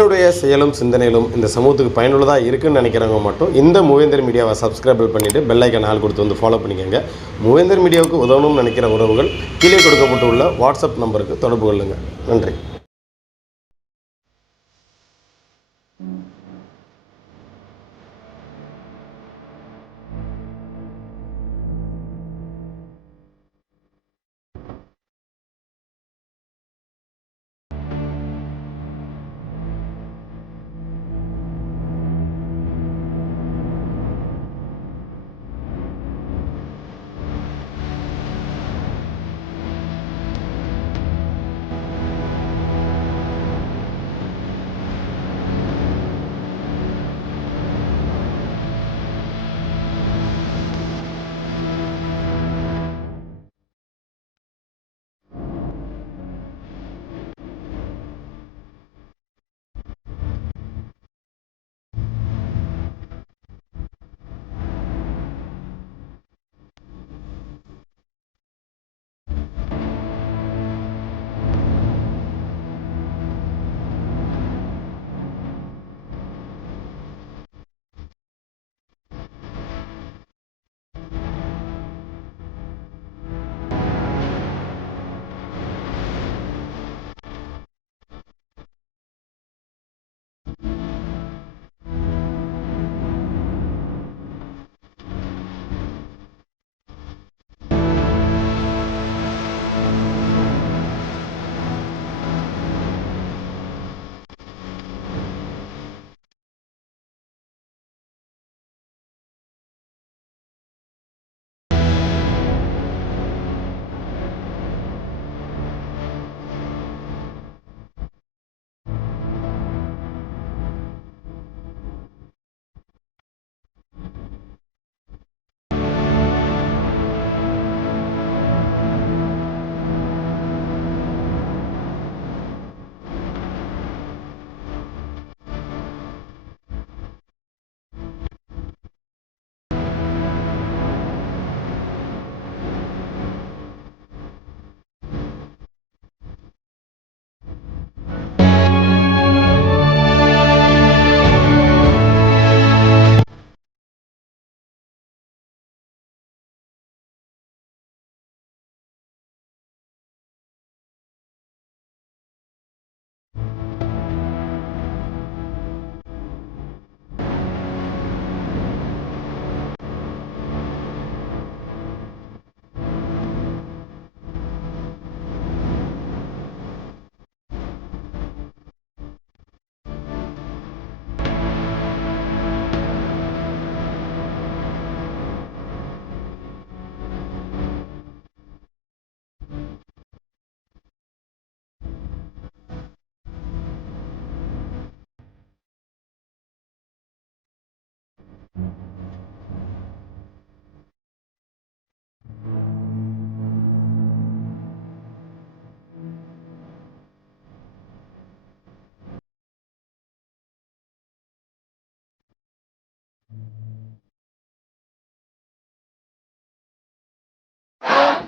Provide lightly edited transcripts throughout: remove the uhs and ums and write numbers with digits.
என்னுடைய செயலும் சிந்தனையிலும் இந்த சமூகத்துக்கு பயனுள்ளதாக இருக்குன்னு நினைக்கிறவங்க மட்டும் இந்த மூவேந்தர் மீடியாவை சப்ஸ்கிரைப் பண்ணிவிட்டு பெல் ஐக்கான் ஆல் கொடுத்து வந்து ஃபாலோ பண்ணிக்கோங்க. மூவேந்தர் மீடியாவுக்கு உதவணும்னு நினைக்கிற உறவுகள் கீழே கொடுக்கப்பட்டுள்ள வாட்ஸ்அப் நம்பருக்கு தொடர்பு கொள்ளுங்கள். நன்றி.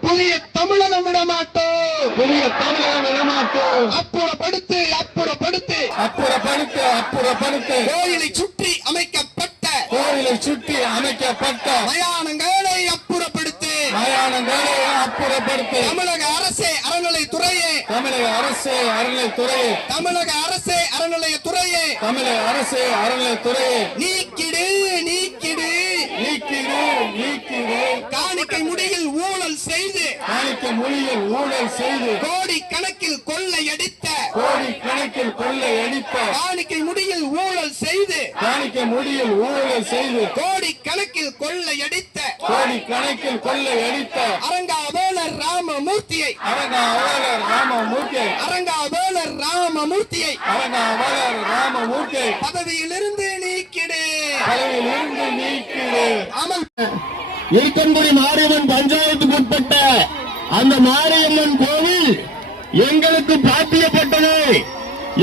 புதிய தமிழகம் விடமாட்டோம், புதிய தமிழகம் விடமாட்டோம். அப்புறப்படுத்து அப்புறப்படுத்து அப்புறப்படுத்து அப்புறப்படுத்து கோயிலை சுற்றி அமைக்கப்பட்ட மயானங்களை அப்புறப்படுத்து மயானங்களை அப்புறப்படுத்து. தமிழக அரசே அறநிலைத்துறையே தமிழக அரசே அறநிலைத்துறையே தமிழக அரசே அறநிலையத்துறையே தமிழக அரசே அறநிலைத்துறையே நீக்கிடு நீக்கிடு நீக்கிடு நீக்கிடு. காணிக்கை முடியில் ஊழல் செய்து கோடி கணக்கில் கொள்ளையடித்த காணிக்கை முடியில் ஊழல் செய்து கோடி கணக்கில் கொள்ளையடித்த அரங்காவேலர் ராமமூர்த்தியை பதவியிலிருந்து நீக்கிடு. அமல் இருக்கன்குடி மாரியம்மன் பஞ்சாயத்துக்கு உட்பட்ட அந்த மாரியம்மன் கோவில் எங்களுக்கு பாத்தியப்பட்டது,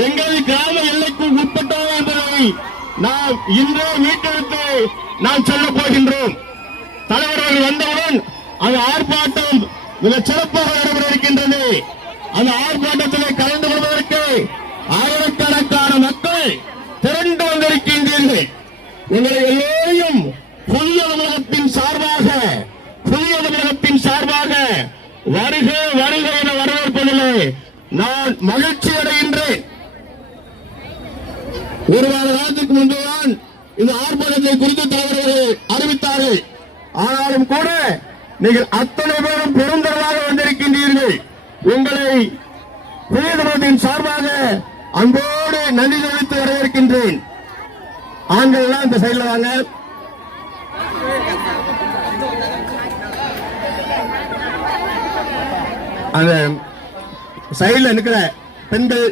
எங்கள் கிராம எல்லைக்கு உட்பட்டது என்பதை நாம் இன்றே மீட்டெடுத்து நாம் சொல்ல போகின்றோம். தலைவர்கள் வந்தவுடன் அந்த ஆர்ப்பாட்டம் மிக சிறப்பாக நடைபெற இருக்கின்றது. அந்த ஆர்ப்பாட்டத்தில் கலந்து கொள்வதற்கு ஆயிரக்கணக்கான மக்கள் வருக வருக என வரவேற்பதிலே நான் மகிழ்ச்சி அடைகின்றேன். ஒரு வார காலத்துக்கு முன்புதான் இந்த ஆர்ப்பாட்டத்தை குறித்து தலைவர்கள் அறிவித்தார்கள். ஆனாலும் கூட நீங்கள் அத்தனை பேரும் பெருந்தரவாக வந்திருக்கின்றீர்கள். உங்களை புதியதனத்தின் சார்பாக அன்போடு நன்றி தெரிவித்து வரவேற்கின்றேன். ஆண்கள் எல்லாம் இந்த சைடில் வாங்க. அந்த சைடில் நிற்கிற பெண்கள்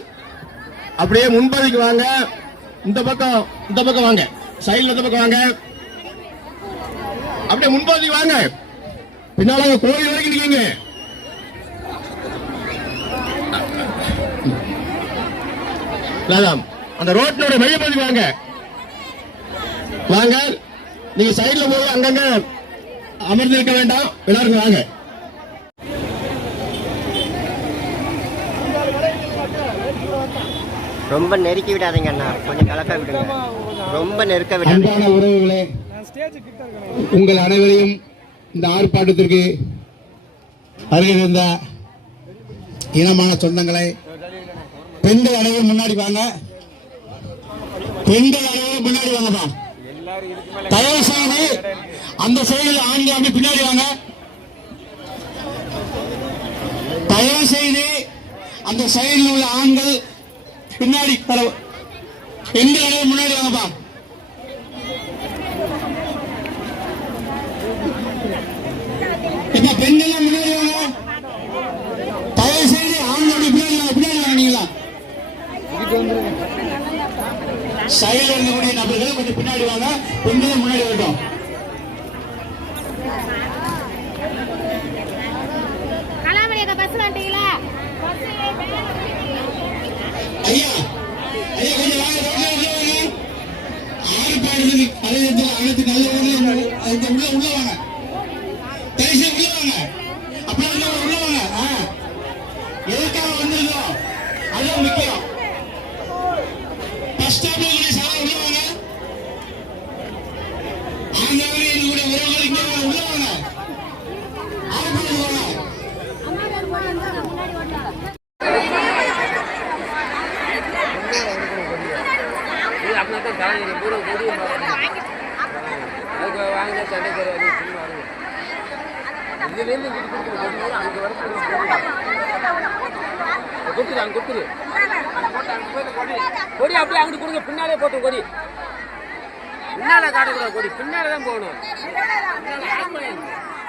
அப்படியே முன்பதிக்கு வாங்க. இந்த பக்கம் வாங்க. சைடில் இந்த பக்கம் வாங்க. அப்படியே முன்பதிக்கு வாங்க. பின்னால கோயில் வரைக்கும் இருக்கீங்க. அந்த ரோட்டினோட மையப்பகுதிக்கு வாங்க. வாங்க. நீங்க சைடுல போய் அங்கங்க அமர்ந்து இருக்க வேண்டாம். எல்லாருக்கும் வாங்க. ரொம்ப நெருக்கி விடாதீங்க அண்ணா, கொஞ்சம் கலக்க விடுங்க. ரொம்ப நெருக்க விடாதீங்க. அன்பான உறவுகளே, உங்கள் அனைவரையும் இந்த ஆர்ப்பாட்டத்திற்கு அருகே இருந்த இனமான சொந்தங்களை, பெண்கள் அனைவரும் முன்னாடி வாங்க. பெண்கள் அனைவரும் முன்னாடி வாங்கப்பா. தயவு செய்து அந்த சைடில் ஆண்கள் அப்படி பின்னாடி வாங்க. தயவு செய்து அந்த சைடில் உள்ள ஆண்கள் பின்னாடி, பெண்கள் அனைவரும் முன்னாடி வாங்கப்பா. இப்ப பெண்கள் முன்னாடி வாங்க. தயவு செய்து ஆண்கள் பின்னாடி வாங்க. பின்னாடி வாங்கினீங்களா? சைடில் இருக்கக்கூடிய நபர்கள் கொஞ்சம் பின்னாடி வாங்க. பெண்களும் முன்னாடி வரட்டும். ஐயா ஐயா கொஞ்சம் வாங்க. ஆர்ப்பாட்டத்துக்கு அனைத்து நல்ல உள்ள வாங்க. தயவுசெய்து உள்ள வாங்க. அப்படியே உள்ள வாங்க. எதுக்காக வந்திருக்கோம் அதுதான் முக்கியம். பஸ் ஸ்டாப்ல சாலை உள்ள வாங்க. ஆங்காவே என்னுடைய உறவுகள் இங்கே உள்ள வாங்க. ஆர்ப்பாட்டம் வாங்க. கொடி அப்படியே அங்கிட்டு கொடுங்க. பின்னாலே போட்டோம் கொடி. பின்னால காட்டக்கூடாது. கொடி பின்னால தான் போகணும்.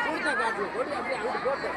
கொடுத்தா காட்டணும். கொடி அப்படியே அங்கிட்டு போட்டோம்.